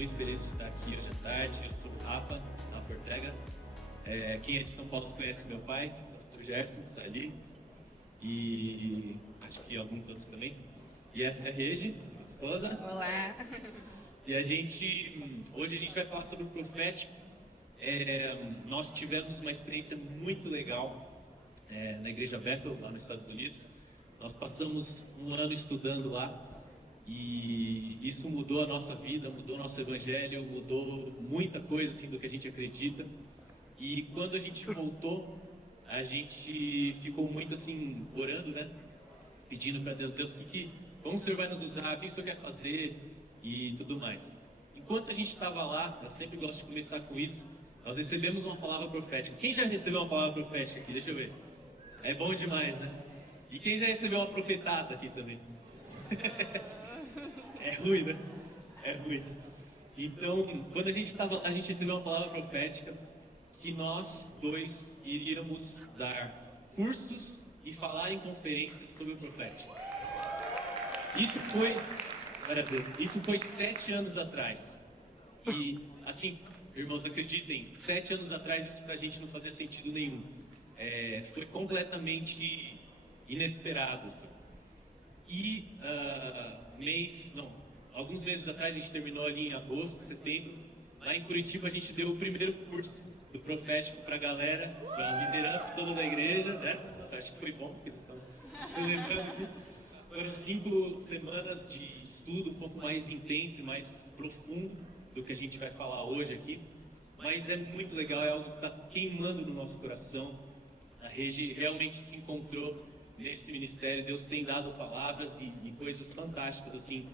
muito feliz de estar aqui hoje à tarde. Eu sou o Rafa Ortega. Quem é de São Paulo conhece meu pai, o pastor Gerson, que está ali. E acho que alguns outros também. E essa é a Regi, minha esposa. Olá! E hoje a gente vai falar sobre o profético. Nós tivemos uma experiência muito legal na Igreja Bethel, lá nos Estados Unidos. Nós passamos um ano estudando lá e isso mudou a nossa vida, mudou o nosso evangelho, mudou muita coisa assim, do que a gente acredita. E quando a gente voltou, a gente ficou muito assim, orando, né? Pedindo para Deus, como o Senhor vai nos usar, o que o Senhor quer fazer e tudo mais. Enquanto a gente estava lá, eu sempre gosto de começar com isso, nós recebemos uma palavra profética. Quem já recebeu uma palavra profética aqui? Deixa eu ver. É bom demais, né? E quem já recebeu uma profetada aqui também? É ruim, né? É ruim. Então, quando a gente recebeu uma palavra profética, que nós dois iríamos dar cursos e falar em conferências sobre o profético. Isso foi 7 anos atrás. E, assim, irmãos, acreditem, 7 anos atrás isso pra gente não fazia sentido nenhum. Foi completamente inesperado. Assim. E alguns meses atrás, a gente terminou ali em agosto, setembro. Lá em Curitiba a gente deu o primeiro curso do profético para a galera, para a liderança toda da igreja, né? Acho que foi bom, porque eles estão se lembrando que foram 5 semanas de estudo um pouco mais intenso e mais profundo do que a gente vai falar hoje aqui. Mas é muito legal, é algo que está queimando no nosso coração. A Regi realmente se encontrou nesse ministério, Deus tem dado palavras e coisas fantásticas assim,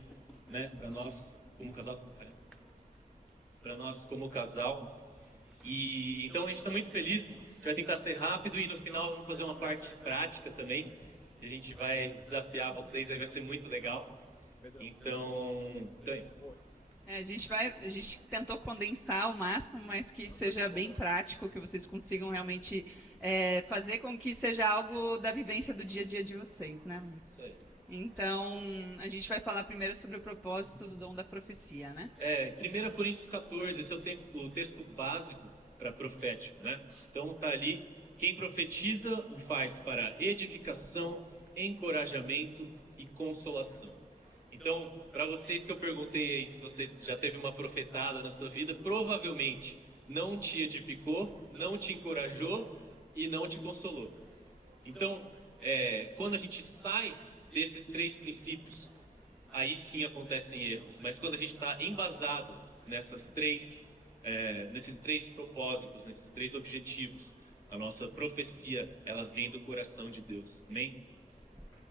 né? Para nós como casal. E então a gente está muito feliz. A gente vai tentar ser rápido e no final vamos fazer uma parte prática também, que a gente vai desafiar vocês, aí vai ser muito legal. Então é isso. A gente tentou condensar ao máximo, mas que seja bem prático, que vocês consigam realmente fazer com que seja algo da vivência do dia a dia de vocês, né? Isso aí. Então, a gente vai falar primeiro sobre o propósito do dom da profecia, né? 1 Coríntios 14, esse é o texto básico para profético, né? Então tá ali, quem profetiza o faz para edificação, encorajamento e consolação. Então, para vocês que eu perguntei aí se você já teve uma profetada na sua vida, provavelmente não te edificou, não te encorajou e não te consolou. Então, quando a gente sai desses 3 princípios, aí sim acontecem erros. Mas quando a gente está embasado nesses 3 propósitos, nesses 3 objetivos, a nossa profecia, ela vem do coração de Deus. Amém?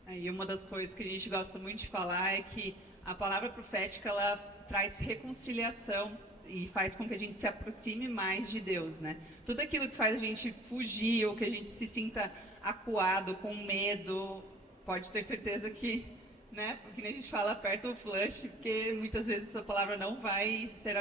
E uma das coisas que a gente gosta muito de falar é que a palavra profética, ela traz reconciliação e faz com que a gente se aproxime mais de Deus, né? Tudo aquilo que faz a gente fugir ou que a gente se sinta acuado, com medo, pode ter certeza que, né, porque a gente fala, aperta o flush, porque muitas vezes essa palavra não vai ser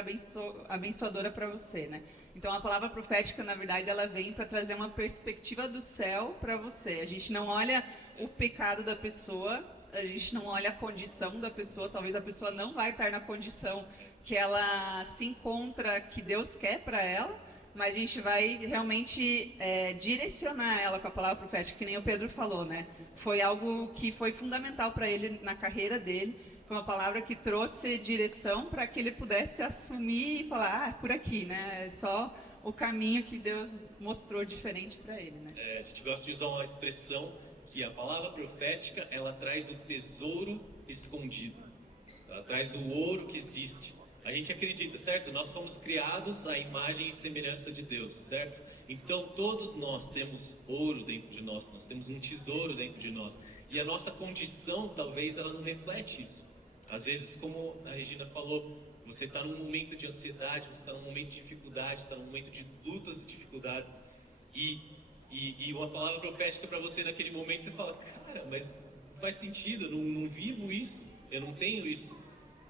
abençoadora para você, né? Então a palavra profética, na verdade, ela vem para trazer uma perspectiva do céu para você. A gente não olha o pecado da pessoa, a gente não olha a condição da pessoa, talvez a pessoa não vai estar na condição que ela se encontra, que Deus quer para ela, mas a gente vai realmente direcionar ela com a palavra profética, que nem o Pedro falou, né? Foi algo que foi fundamental para ele na carreira dele, foi uma palavra que trouxe direção para que ele pudesse assumir e falar, por aqui, né? É só o caminho que Deus mostrou diferente para ele, né? A gente gosta de usar uma expressão que a palavra profética, ela traz o tesouro escondido, ela traz o ouro que existe. A gente acredita, certo? Nós somos criados à imagem e semelhança de Deus, certo? Então todos nós temos ouro dentro de nós, nós temos um tesouro dentro de nós. E a nossa condição, talvez, ela não reflete isso. Às vezes, como a Regina falou, você está num momento de ansiedade, você está num momento de dificuldade, está num momento de lutas e dificuldades. E uma palavra profética para você naquele momento, você fala, cara, mas não faz sentido, eu não vivo isso, eu não tenho isso.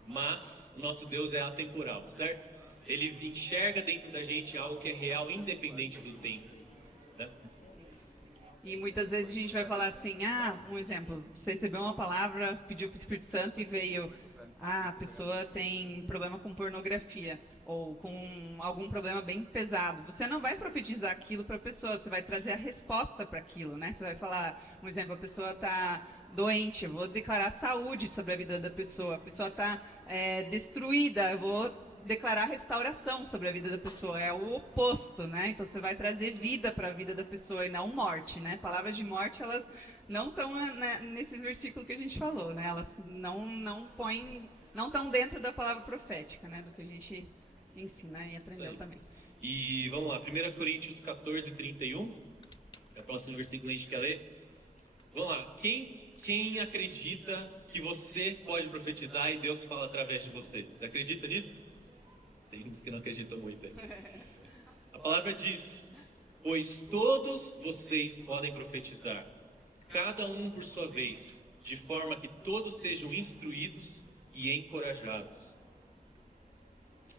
Mas o nosso Deus é atemporal, certo? Ele enxerga dentro da gente algo que é real, independente do tempo, né? E muitas vezes a gente vai falar assim, um exemplo, você recebeu uma palavra, pediu para o Espírito Santo e veio a pessoa tem problema com pornografia ou com algum problema bem pesado. Você não vai profetizar aquilo para a pessoa, você vai trazer a resposta para aquilo, né? Você vai falar, um exemplo, a pessoa está doente, eu vou declarar saúde sobre a vida da pessoa. A pessoa está destruída, eu vou declarar restauração sobre a vida da pessoa. É o oposto, né? Então você vai trazer vida para a vida da pessoa e não morte, né? Palavras de morte, elas não estão nesse versículo que a gente falou, né? Elas não estão dentro da palavra profética, né? Do que a gente ensina e aprendeu também. E vamos lá, 1 Coríntios 14, 31. É o próximo versículo que a gente quer ler. Vamos lá, quem acredita que você pode profetizar e Deus fala através de você? Você acredita nisso? Tem uns que não acreditam muito. A palavra diz: pois todos vocês podem profetizar, cada um por sua vez, de forma que todos sejam instruídos e encorajados.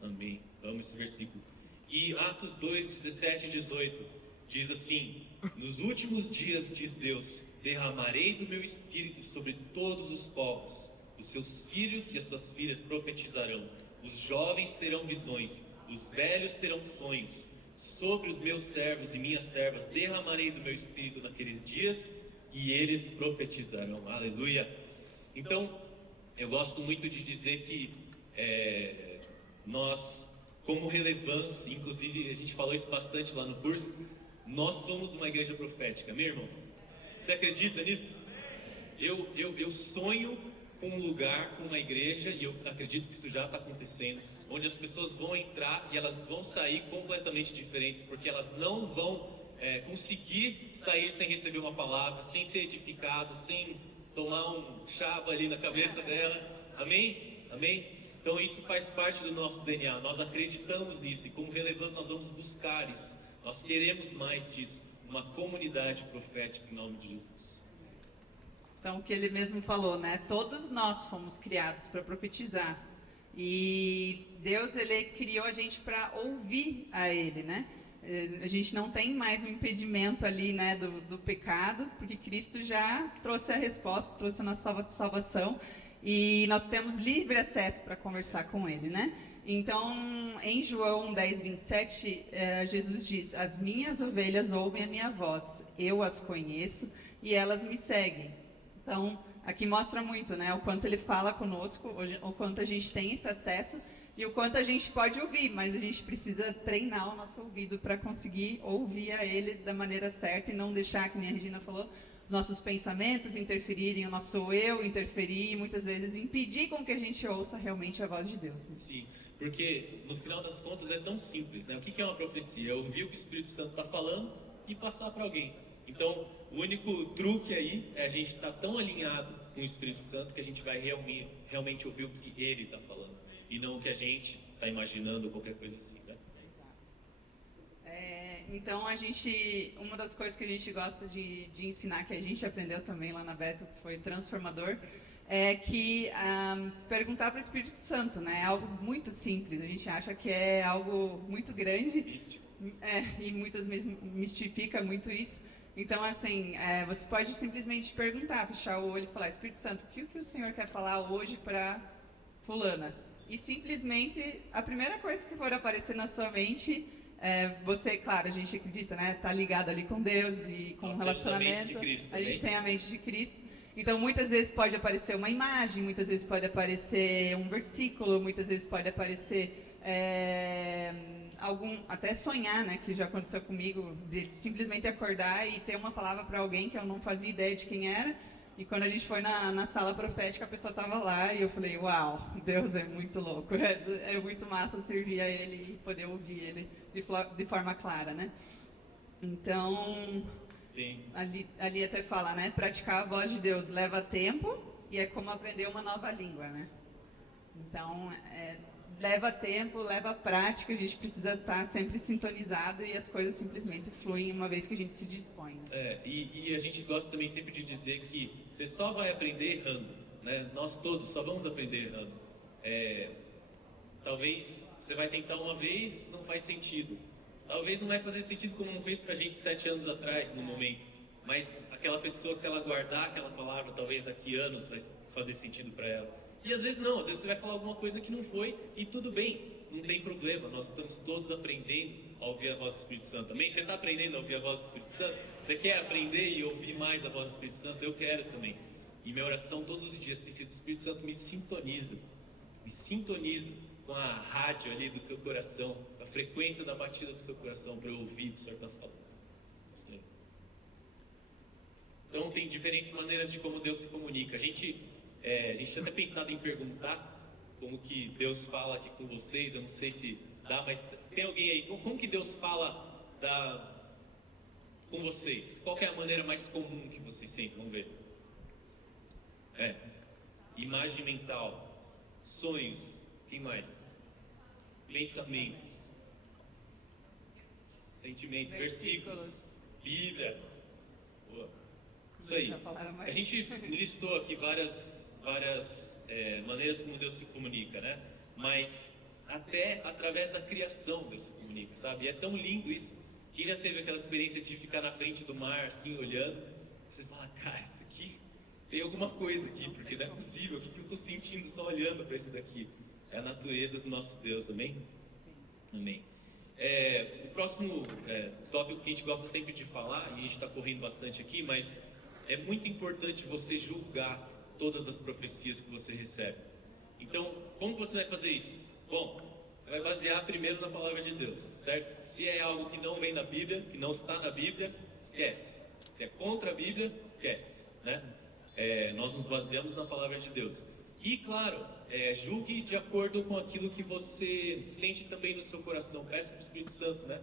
Amém. Amo esse versículo. E Atos 2, 17 e 18 diz assim: nos últimos dias, diz Deus, derramarei do meu espírito sobre todos os povos. Os seus filhos e as suas filhas profetizarão. Os jovens terão visões. Os velhos terão sonhos. Sobre os meus servos e minhas servas derramarei do meu espírito naqueles dias e eles profetizarão. Aleluia. Então, eu gosto muito de dizer que nós, como relevância, inclusive a gente falou isso bastante lá no curso, nós somos uma igreja profética, meus irmãos. Você acredita nisso? Eu sonho com um lugar, com uma igreja, e eu acredito que isso já está acontecendo, onde as pessoas vão entrar e elas vão sair completamente diferentes, porque elas não vão conseguir sair sem receber uma palavra, sem ser edificado, sem tomar um chaba ali na cabeça dela. Amém? Amém? Então isso faz parte do nosso DNA, nós acreditamos nisso e como relevância nós vamos buscar isso. Nós queremos mais disso, uma comunidade profética em nome de Jesus. Então, o que ele mesmo falou, né? Todos nós fomos criados para profetizar. E Deus, ele criou a gente para ouvir a ele, né? A gente não tem mais um impedimento ali, né, do pecado, porque Cristo já trouxe a resposta, trouxe a nossa salvação. E nós temos livre acesso para conversar com ele, né? Então, em João 10, 27, Jesus diz: as minhas ovelhas ouvem a minha voz, eu as conheço e elas me seguem. Então, aqui mostra muito, né? O quanto ele fala conosco, o quanto a gente tem esse acesso e o quanto a gente pode ouvir, mas a gente precisa treinar o nosso ouvido para conseguir ouvir a ele da maneira certa e não deixar, que nem a Regina falou, os nossos pensamentos interferirem, o nosso eu interferir e muitas vezes impedir com que a gente ouça realmente a voz de Deus. Né? Sim, porque no final das contas é tão simples, né? O que é uma profecia? É ouvir o que o Espírito Santo está falando e passar para alguém. Então, o único truque aí é a gente estar tão alinhado com o Espírito Santo que a gente vai realmente ouvir o que ele está falando e não o que a gente está imaginando ou qualquer coisa assim, né? Exato. Então, uma das coisas que a gente gosta de ensinar, que a gente aprendeu também lá na Beto, que foi transformador, é que perguntar para o Espírito Santo, né? É algo muito simples. A gente acha que é algo muito grande e muitas vezes mistifica muito isso. Então, assim, você pode simplesmente perguntar, fechar o olho e falar: Espírito Santo, o que o Senhor quer falar hoje para fulana? E simplesmente, a primeira coisa que for aparecer na sua mente, você, claro, a gente acredita, né? Tá ligado ali com Deus e com o relacionamento. A gente tem a mente de Cristo. Então, muitas vezes pode aparecer uma imagem, muitas vezes pode aparecer um versículo, muitas vezes pode aparecer até sonhar, né, que já aconteceu comigo, de simplesmente acordar e ter uma palavra para alguém que eu não fazia ideia de quem era, e quando a gente foi na sala profética, a pessoa estava lá e eu falei: uau, Deus é muito louco, é muito massa servir a Ele e poder ouvir Ele de forma clara, né? Então, ali até fala, né, praticar a voz de Deus leva tempo e é como aprender uma nova língua, né? Então, leva tempo, leva prática, a gente precisa estar sempre sintonizado e as coisas simplesmente fluem uma vez que a gente se dispõe. Né? E a gente gosta também sempre de dizer que você só vai aprender errando, né? Nós todos só vamos aprender errando. Talvez você vai tentar uma vez, não faz sentido. Talvez não vai fazer sentido como não fez pra gente 7 anos atrás, no momento. Mas aquela pessoa, se ela guardar aquela palavra, talvez daqui a anos vai fazer sentido para ela. E às vezes não, às vezes você vai falar alguma coisa que não foi e tudo bem, não tem problema. Nós estamos todos aprendendo a ouvir a voz do Espírito Santo. Também você está aprendendo a ouvir a voz do Espírito Santo? Você quer aprender e ouvir mais a voz do Espírito Santo? Eu quero também. E minha oração todos os dias tem sido: o Espírito Santo me sintoniza com a rádio ali do seu coração, a frequência da batida do seu coração para eu ouvir o que o Senhor está falando. Então tem diferentes maneiras de como Deus se comunica. A gente tinha até pensado em perguntar como que Deus fala aqui com vocês. Eu não sei se dá, mas tem alguém aí? Como que Deus fala com vocês? Qual que é a maneira mais comum que vocês sentem? Vamos ver. Imagem mental, sonhos, quem mais? Pensamentos, sentimentos, versículos, Bíblia. Boa. Isso aí. A gente listou aqui várias maneiras como Deus se comunica, né? Mas até através da criação Deus se comunica, sabe? E é tão lindo isso. Quem já teve aquela experiência de ficar na frente do mar, assim, olhando, você fala: cara, isso aqui tem alguma coisa aqui, porque não é possível. O que eu estou sentindo só olhando para esse daqui? É a natureza do nosso Deus, amém? Sim. Amém. O próximo tópico que a gente gosta sempre de falar, e a gente está correndo bastante aqui, mas é muito importante você julgar todas as profecias que você recebe. Então, como você vai fazer isso? Bom, você vai basear primeiro na palavra de Deus, certo? Se é algo que não vem na Bíblia, que não está na Bíblia, esquece. Se é contra a Bíblia, esquece, né? Nós nos baseamos na palavra de Deus. E, claro, julgue de acordo com aquilo que você sente também no seu coração. Peça para o Espírito Santo, né?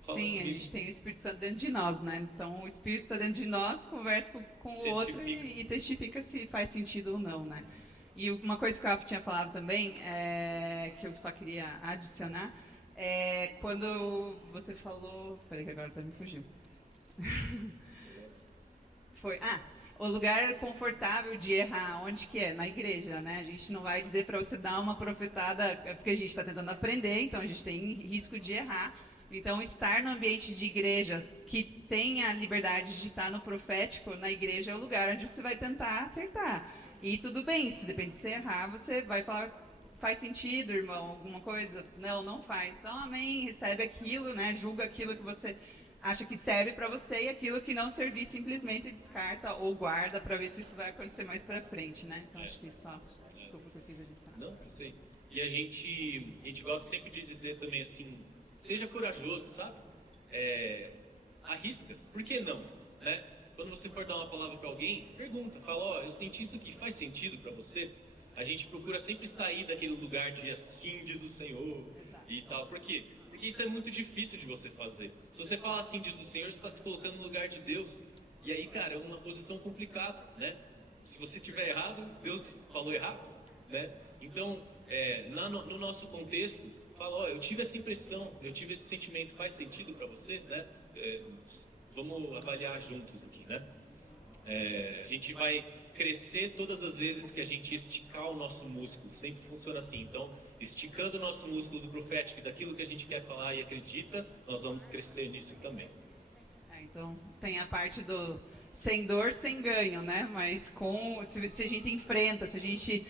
Sim, a gente tem o Espírito Santo dentro de nós, né? Então, o Espírito está dentro de nós, conversa com o outro e testifica se faz sentido ou não, né? E uma coisa que o Rafa tinha falado também, que eu só queria adicionar, quando você falou... Peraí que agora me fugiu. O lugar confortável de errar, onde que é? Na igreja, né? A gente não vai dizer para você dar uma profetada, porque a gente está tentando aprender, então a gente tem risco de errar. Então, estar no ambiente de igreja que tem a liberdade de estar no profético, na igreja é o lugar onde você vai tentar acertar. E tudo bem, se depende de você errar, você vai falar: faz sentido, irmão, alguma coisa? Não faz. Então, amém, recebe aquilo, né? Julga aquilo que você acha que serve para você, e aquilo que não servir simplesmente descarta ou guarda para ver se isso vai acontecer mais para frente, né? Então, acho que só... Desculpa que eu quis adicionar. Não, eu sei. E a gente gosta sempre de dizer também assim: seja corajoso, sabe? Arrisca. Por que não? Né? Quando você for dar uma palavra para alguém, pergunta, fala: eu senti isso aqui, faz sentido para você? A gente procura sempre sair daquele lugar de assim diz o Senhor. Exato. E tal. Por quê? Porque isso é muito difícil de você fazer. Se você falar assim diz o Senhor, você está se colocando no lugar de Deus. E aí, cara, é uma posição complicada, né? Se você tiver errado, Deus falou errado, né? Então, no nosso contexto, fala: eu tive essa impressão, eu tive esse sentimento, faz sentido para você, né? Vamos avaliar juntos aqui, né? A gente vai crescer todas as vezes que a gente esticar o nosso músculo, sempre funciona assim. Então, esticando o nosso músculo do profético e daquilo que a gente quer falar e acredita, nós vamos crescer nisso também. Então, tem a parte do sem dor, sem ganho, né? Mas se a gente enfrenta, se a gente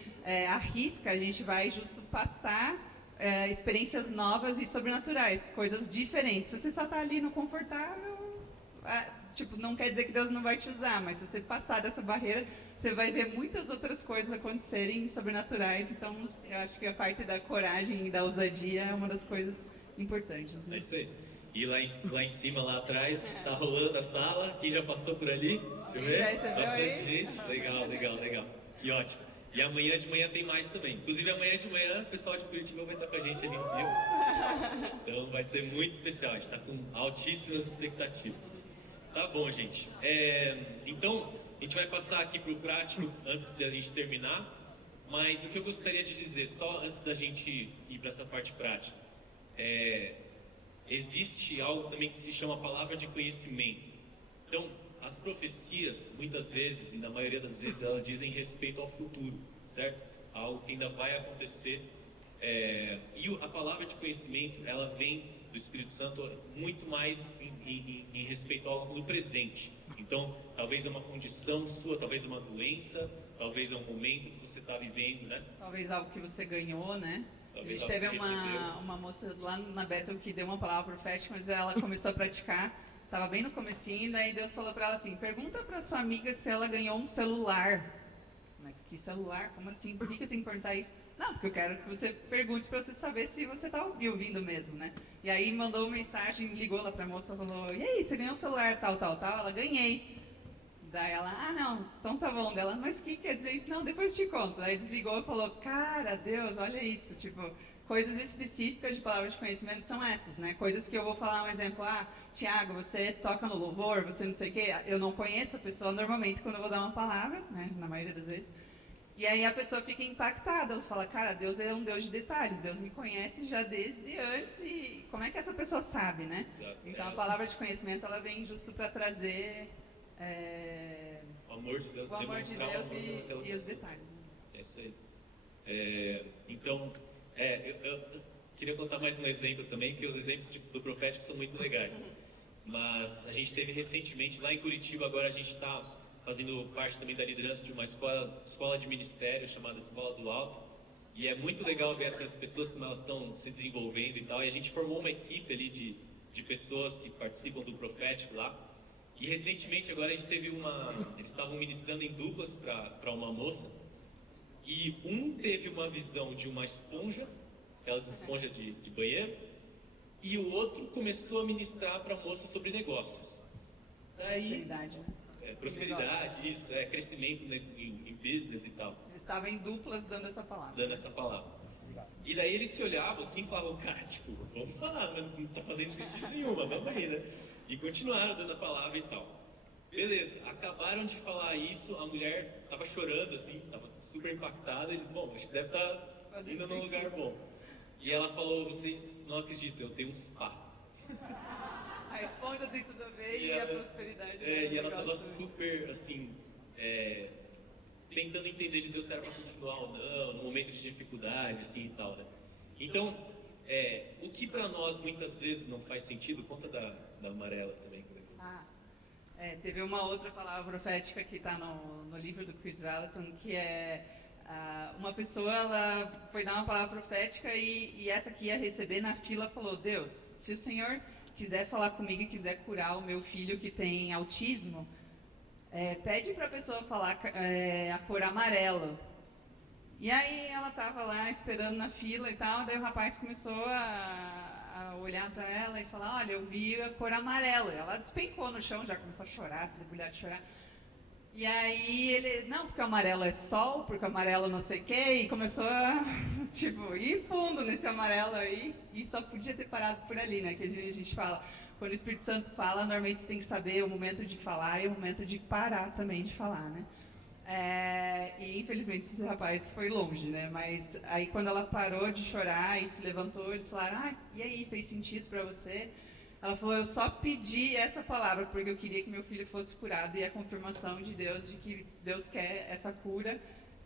arrisca, a gente vai justo passar experiências novas e sobrenaturais, coisas diferentes. Se você só está ali no confortável, não quer dizer que Deus não vai te usar, mas se você passar dessa barreira, você vai ver muitas outras coisas acontecerem sobrenaturais. Então, eu acho que a parte da coragem e da ousadia é uma das coisas importantes, né? É isso aí. E lá em cima, lá atrás, está rolando a sala. Quem já passou por ali? Deixa eu ver. Já recebeu bastante aí? Gente. Legal. Que ótimo. E amanhã de manhã tem mais também. Inclusive, amanhã de manhã o pessoal de Curitiba vai estar com a gente ali em cima. Então, vai ser muito especial. A gente está com altíssimas expectativas. Tá bom, gente. Então, a gente vai passar aqui para o prático antes de a gente terminar. Mas o que eu gostaria de dizer, só antes da gente ir para essa parte prática, existe algo também que se chama palavra de conhecimento. Então, as profecias, muitas vezes, e na maioria das vezes, elas dizem respeito ao futuro, certo? Algo que ainda vai acontecer. E a palavra de conhecimento, ela vem do Espírito Santo muito mais em respeito ao no presente. Então, talvez é uma condição sua, talvez é uma doença, talvez é um momento que você está vivendo, né? Talvez algo que você ganhou, né? Talvez A gente teve algo que você recebeu. uma moça lá na Bethel que deu uma palavra profética, mas ela começou a praticar, estava bem no comecinho, daí Deus falou para ela assim, pergunta para sua amiga se ela ganhou um celular. Mas que celular? Como assim? Por que eu tenho que perguntar isso? Não, porque eu quero que você pergunte para você saber se você está ouvindo mesmo, né? E aí mandou uma mensagem, ligou lá para a moça, falou, e aí, você ganhou um celular tal, tal, tal? Ela, ganhei. Daí ela, ah não, então tá bom. Dela, mas o que quer dizer isso? Não, depois te conto. Aí desligou e falou, cara, Deus, olha isso. Tipo, coisas específicas de palavras de conhecimento são essas, né? Coisas que eu vou falar um exemplo, Tiago, você toca no louvor, você não sei o quê. Eu não conheço a pessoa normalmente quando eu vou dar uma palavra, né? Na maioria das vezes. E aí a pessoa fica impactada, ela fala, cara, Deus é um Deus de detalhes, Deus me conhece já desde antes e como é que essa pessoa sabe, né? Exato. Então a palavra de conhecimento, ela vem justo para trazer O amor de Deus, o amor de demonstrar Deus o amor daquela e os pessoa. detalhes. Né? É isso aí. Então, eu queria contar mais um exemplo também, que os exemplos do profético são muito legais. Mas a gente teve recentemente, lá em Curitiba, agora a gente está fazendo parte também da liderança de uma escola de ministério chamada Escola do Alto. E é muito legal ver essas pessoas como elas estão se desenvolvendo e tal. E a gente formou uma equipe ali de pessoas que participam do profético lá. E recentemente agora a gente teve eles estavam ministrando em duplas para uma moça. E um teve uma visão de uma esponja, aquelas esponjas de banheiro. E o outro começou a ministrar para a moça sobre negócios. Daí, Prosperidade, né? Prosperidade, isso, crescimento, né, em business e tal. Eles estavam em duplas dando essa palavra. Dando essa palavra. E daí eles se olhavam assim e falavam, cara, tipo, vamos falar, mas não tá fazendo sentido nenhum, mas vamos aí, né? E continuaram dando a palavra e tal. Beleza, acabaram de falar isso, a mulher tava chorando assim, tava super impactada, e disse, bom, acho que deve estar indo num lugar bom. E ela falou, vocês não acreditam, eu tenho um spa. A esponja tem tudo a ver e a prosperidade. E ela estava super, assim, tentando entender de Deus se era para continuar ou não, no momento de dificuldade, assim e tal, né? Então, o que para nós muitas vezes não faz sentido, conta da amarela também. Teve uma outra palavra profética que está no livro do Chris Vallotton, que uma pessoa, ela foi dar uma palavra profética e essa que ia receber na fila falou, Deus, se o Senhor quiser falar comigo e quiser curar o meu filho que tem autismo, pede para a pessoa falar a cor amarelo. E aí ela estava lá esperando na fila e tal, daí o rapaz começou a olhar para ela e falar, olha, eu vi a cor amarelo. E ela despencou no chão, já começou a chorar, se debulhar de chorar. E aí ele, não, porque o amarelo é sol, porque o amarelo não sei o quê, e começou a, ir fundo nesse amarelo aí, e só podia ter parado por ali, né, que a gente fala, quando o Espírito Santo fala, normalmente você tem que saber o momento de falar e o momento de parar também de falar, né. E infelizmente esse rapaz foi longe, né, mas aí quando ela parou de chorar e se levantou, eles falaram, e aí, fez sentido pra você? Ela falou, eu só pedi essa palavra porque eu queria que meu filho fosse curado e a confirmação de Deus, de que Deus quer essa cura.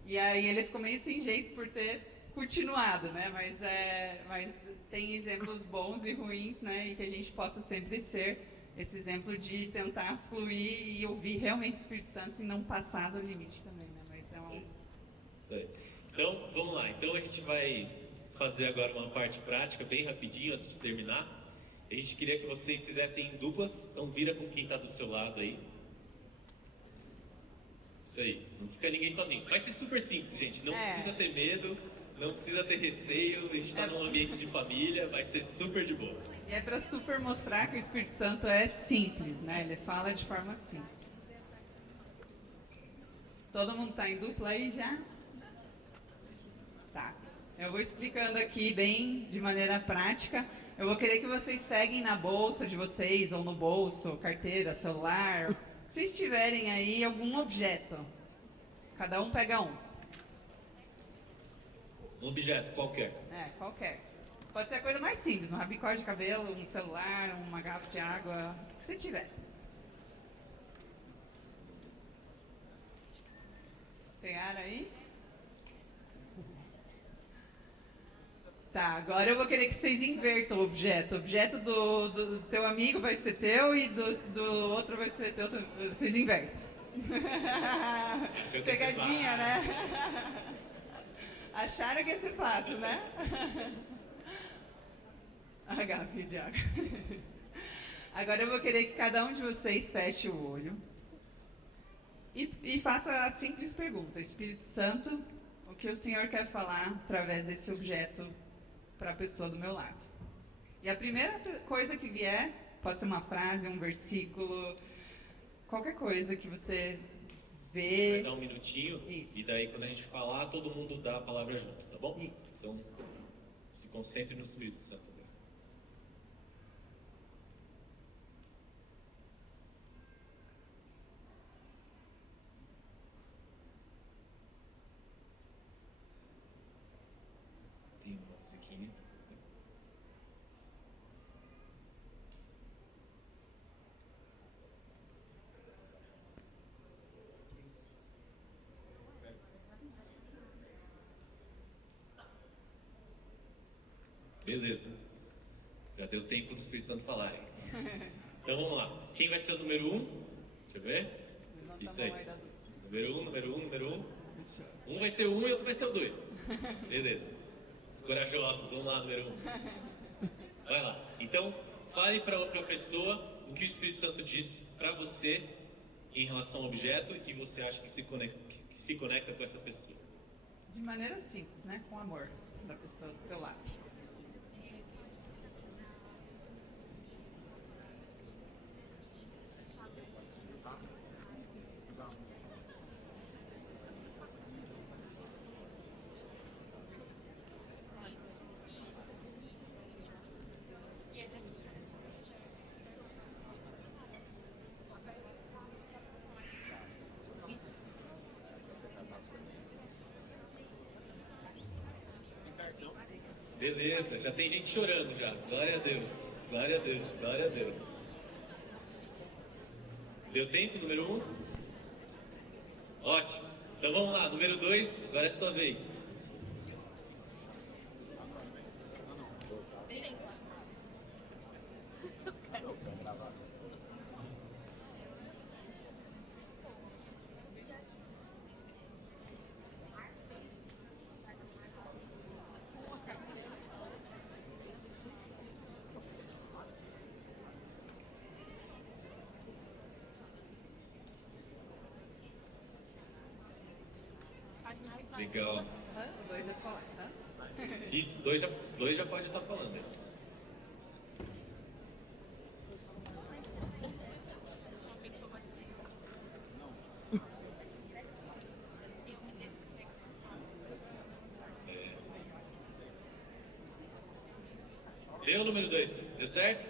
E aí ele ficou meio sem jeito por ter continuado, né? Mas tem exemplos bons e ruins, né? E que a gente possa sempre ser esse exemplo de tentar fluir e ouvir realmente o Espírito Santo e não passar do limite também, né? Mas Isso aí. Então, vamos lá. Então a gente vai fazer agora uma parte prática, bem rapidinho, antes de terminar. A gente queria que vocês fizessem em duplas, então vira com quem está do seu lado aí. Isso aí, não fica ninguém sozinho. Vai ser super simples, gente, não precisa ter medo, não precisa ter receio, a gente está num ambiente de família, vai ser super de boa. E é para super mostrar que o Espírito Santo é simples, né? Ele fala de forma simples. Todo mundo está em dupla aí já? Tá. Eu vou explicando aqui bem de maneira prática. Eu vou querer que vocês peguem na bolsa de vocês, ou no bolso, carteira, celular, se vocês tiverem aí algum objeto. Cada um pega um. Um objeto qualquer. Qualquer. Pode ser a coisa mais simples, um rabicó de cabelo, um celular, uma garrafa de água, o que você tiver. Pegaram aí? Tá, agora eu vou querer que vocês invertam o objeto. O objeto do teu amigo vai ser teu e do outro vai ser teu. Vocês invertem. Pegadinha, né? Acharam que ia ser fácil, né? A garrafinha de água. Agora eu vou querer que cada um de vocês feche o olho e faça a simples pergunta: Espírito Santo, o que o Senhor quer falar através desse objeto para a pessoa do meu lado? E a primeira coisa que vier, pode ser uma frase, um versículo, qualquer coisa que você vê. Vai dar um minutinho. Isso. E daí quando a gente falar, todo mundo dá a palavra junto, tá bom? Isso. Então, se concentre no Espírito Santo agora. Tem uma musiquinha. Beleza. Já deu tempo do Espírito Santo falar, hein? Então vamos lá. Quem vai ser o número 1? Deixa eu ver. Levanta Isso a aí. mão aí da dúvida. Número 1. Um vai ser o 1 e outro vai ser o 2. Beleza. Os corajosos, vamos lá, número 1. Vai lá. Então, fale para outra pessoa o que o Espírito Santo disse para você em relação ao objeto e que você acha que se conecta com essa pessoa. De maneira simples, né? Com amor da pessoa do teu lado. Beleza, já tem gente chorando já. Glória a Deus, glória a Deus, glória a Deus. Deu tempo, número 1? Ótimo. Então vamos lá, número 2, agora é sua vez. Legal. O 2 é falar, tá? Isso, dois já pode estar falando. Deu o número 2, deu certo?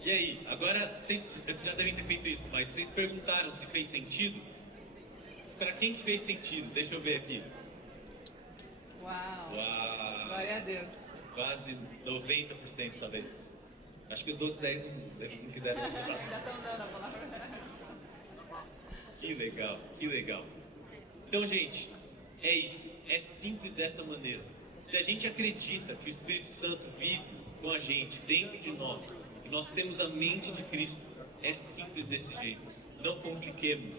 E aí, agora vocês já devem ter feito isso, mas vocês perguntaram se fez sentido? Para quem que fez sentido? Deixa eu ver aqui. Uau! Uau! Glória a Deus. Quase 90% talvez. Acho que os outros 10 não quiseram Ainda contar. estão dando a palavra. Que legal, que legal. Então, gente, é isso. É simples dessa maneira. Se a gente acredita que o Espírito Santo vive com a gente, dentro de nós, e nós temos a mente de Cristo, é simples desse jeito. Não compliquemos.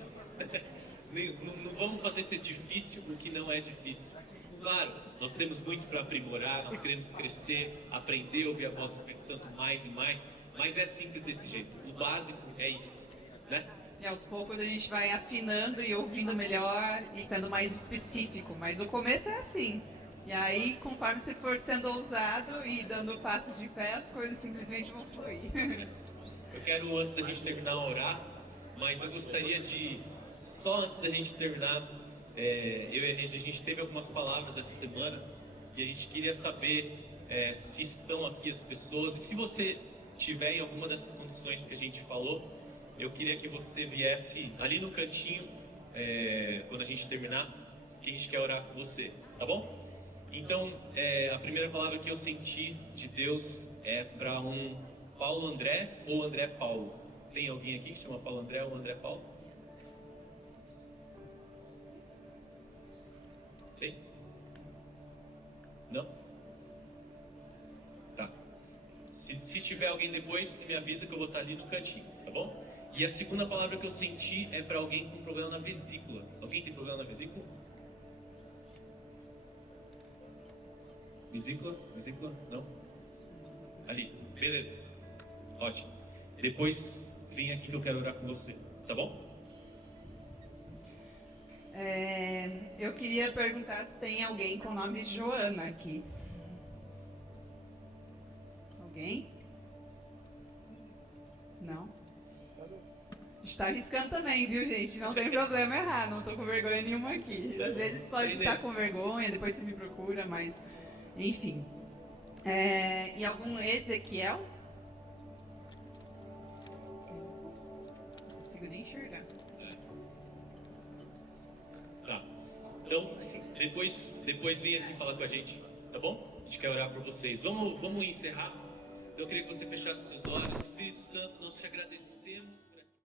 Não vamos fazer ser difícil o que não é difícil. Claro, nós temos muito para aprimorar, nós queremos crescer, aprender a ouvir a voz do Espírito Santo mais e mais, mas é simples desse jeito. O básico é isso, né? E aos poucos a gente vai afinando e ouvindo melhor e sendo mais específico, mas o começo é assim. E aí, conforme você for sendo ousado e dando passos de fé, as coisas simplesmente vão fluir. Eu quero, antes da gente terminar, orar, mas eu gostaria de, só antes da gente terminar, eu e a gente teve algumas palavras essa semana e a gente queria saber se estão aqui as pessoas, e se você tiver em alguma dessas condições que a gente falou, eu queria que você viesse ali no cantinho, quando a gente terminar, que a gente quer orar com você, tá bom? Então, a primeira palavra que eu senti de Deus é para um Paulo André ou André Paulo. Tem alguém aqui que chama Paulo André ou André Paulo? Tem? Não? Tá. Se tiver alguém depois, me avisa que eu vou estar ali no cantinho, tá bom? E a segunda palavra que eu senti é para alguém com problema na vesícula. Alguém tem problema na vesícula? Vesícula? Vesícula? Não? Ali, beleza. Ótimo. Depois vem aqui que eu quero orar com você, tá bom? Eu queria perguntar se tem alguém com o nome Joana aqui. Alguém? Não? Está arriscando também, viu, gente? Não tem problema errar, não tô com vergonha nenhuma aqui. Às vezes pode estar com vergonha, depois você me procura, mas enfim. E algum Ezequiel? Não consigo nem enxergar. Tá. Então, depois vem aqui falar com a gente, tá bom? A gente quer orar por vocês. Vamos encerrar. Então, eu queria que você fechasse os seus olhos. Espírito Santo, nós